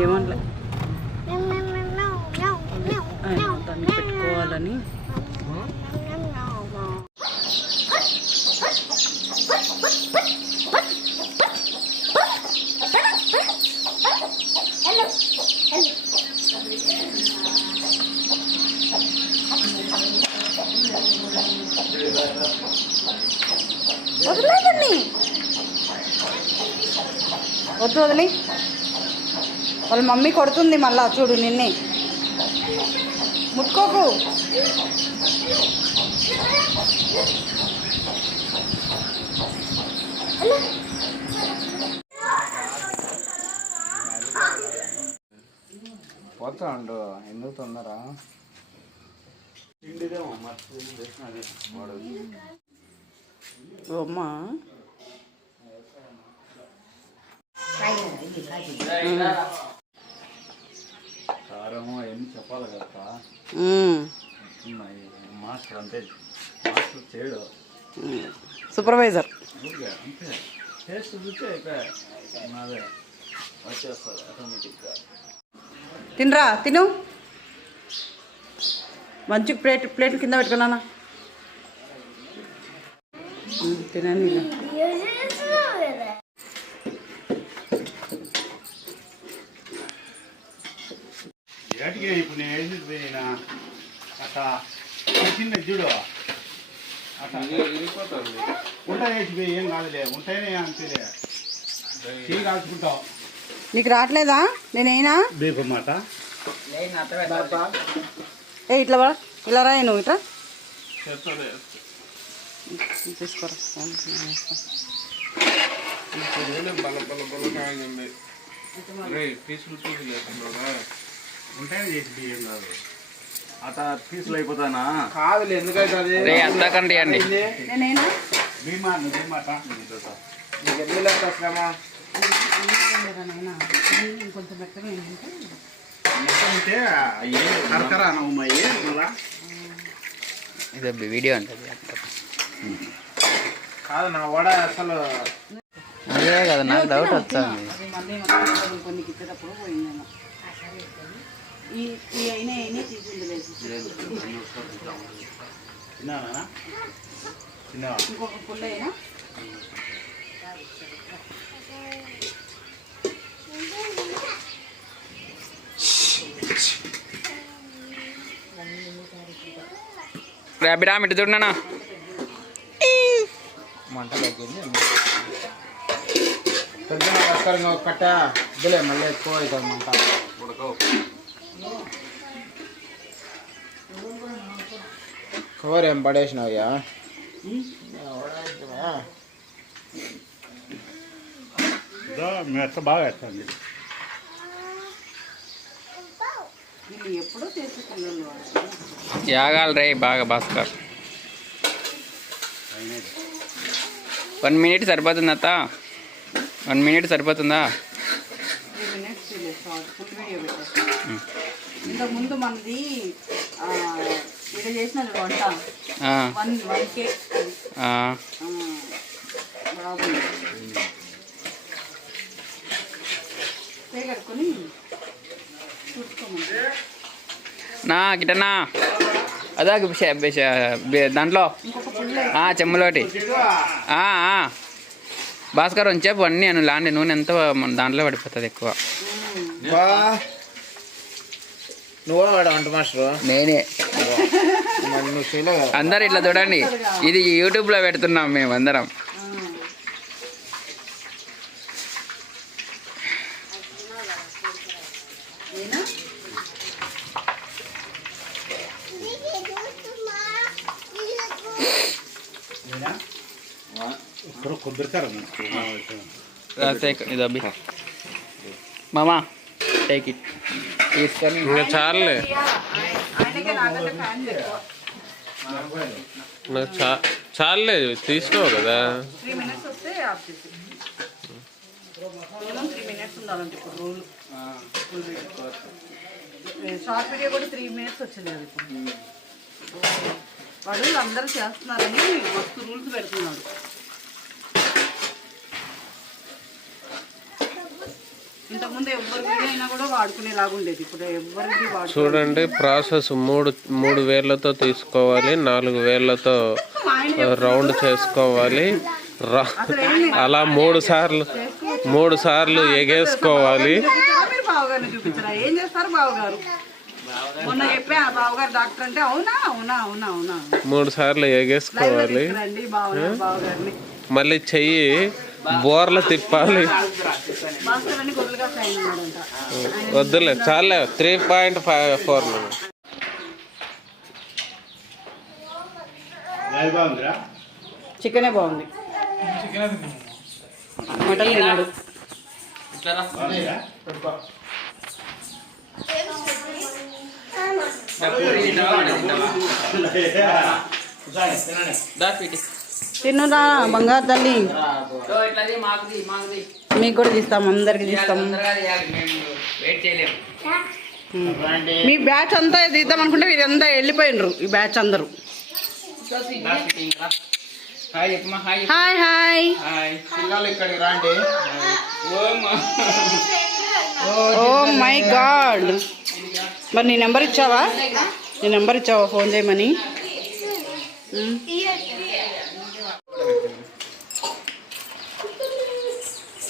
ఏమనలే ఆయన దాన్ని పెట్టుకోవాలని వదిలేదండి వద్దు వదిలి వాళ్ళ మమ్మీ కొడుతుంది మళ్ళా చూడు నిన్నే. ముట్టుకోకు. పోతా ఉండు ఎందుకు తొందర అమ్మా. అవన్నీ చెప్పాలి కదా మాస్టర్ అంతే. మాస్టర్ చేయడు. సూపర్వైజర్. ఊరికే అంతే. టేస్ట్ చూస్తే అయిపోయా. నాదే. వచ్చేస్తుంది ఆటోమేటిక్గా తినరా తిను. మంచి ప్లేట్ ప్లేట్ కింద పెట్టుకున్నానా తినని ఏటికి ఇప్పుడు నేను వేసింది పోయినా అట్లా చిన్న చూడు అట్లా ఉంటాయి వేసి ఏం కాదులే ఉంటాయనే అంతేలే. చేయి కాల్చుకుంటావు నీకు రావట్లేదా? నేనైనా బీపమాట ఏ ఇట్లా వా ఇలా రా నువ్వు ఇట్లా. తీసుకోరా ఫోన్ చేస్తా. ఉంటాయని చేసి కాదు. పీసులు అయిపోతానా? కాదులే ఎందుకైతే అది? రే అంతకండి అండి. నేనైనా? భీమా భీమాట నీకు శ్రమ? కొంచెం ఏంటంటే అంటే అయ్యే కరకర నవ్వుమయ్యే మళ్ళా. ఇది వీడియో అంటది. కాదు నా వడ అసలు అదే కదా నాకు డౌట్ వస్తుంది. ఇంకొక పుల్ల అయినా? ర్యాపిడా ఇటు చూడనా మంట తగ్గింది పొద్దున వస్తారు ఒక్కట. ఇదిలే మళ్ళీ ఎక్కువ అవుతుంది మంట కూర ఏం పడేసినావయ్యా? ఇదో మెత్త బాగా వేస్తుంది. యాగాలి రే బాగా భాస్కర్. వన్ మినిట్ సరిపోతుంది అత్త వన్ మినిట్ సరిపోతుందా? ఇంతకుముందు మనది చేసిన వంట. వన్ వన్ కే కట్టుకొని నా గిటనా అదా దాంట్లో. చెమ్ములోటి. భాస్కర్ ఉంచేపు అన్నీ నేను లాంటి నూనె ఎంత మన దాంట్లో పడిపోతుంది ఎక్కువ? నువ్వు వంట మాస్టర్? నేనే. అందరు ఇట్లా చూడండి ఇది యూట్యూబ్లో పెడుతున్నాం మేము అందరం. ఇది మామా టేక్ ఇట్ తీసుకొని ఇంకా చాలులే ఆయనకే నాకంటే ఫ్యాన్ ఎక్కువ నాకు చా చాలులే తీసుకోవు కదా షార్ట్ వీడియో కూడా త్రీ మినిట్స్ వచ్చింది ఇప్పుడు వాడు అందరూ చేస్తున్నారని మస్తు రూల్స్ పెడుతున్నాడు ఇంతకుముందు ఎవరి వీడియో అయినా కూడా వాడుకునేలాగా ఉండేది. ఇప్పుడు ఎవరికి వాడు చూడండి ప్రాసెస్ మూడు మూడు వేళ్ళతో తీసుకోవాలి నాలుగు వేళ్ళతో రౌండ్ చేసుకోవాలి అలా మూడు సార్లు మూడు సార్లు ఎగేసుకోవాలి. చూపించరా మీరు బావగారిని చూపించరా? ఏం చేస్తారు బావగారు? మొన్న చెప్పా బావగారు డాక్టర్ అంటే అవునా? అవునా అవునా అవునా? మూడు సార్లు ఎగేసుకోవాలి. మళ్ళీ చెయ్యి బోర్ల తిప్పాలి. వద్దులే చాలే త్రీ పాయింట్ ఫైవ్ ఫోర్ చికెనే బాగుంది. మటన్ తిన్నాడు. తిన్నురా బంగారు తల్లి. మీకు కూడా తీస్తాం అందరికి తీస్తాం. మీ బ్యాచ్ అంతా తీద్దాం అనుకుంటే వీరంతా వెళ్ళిపోయినరు ఈ బ్యాచ్ అందరూ. Hi hi oh my god. మరి నీ నెంబర్ ఇచ్చావా? నీ నెంబర్ ఇచ్చావా? ఫోన్ చేయమని.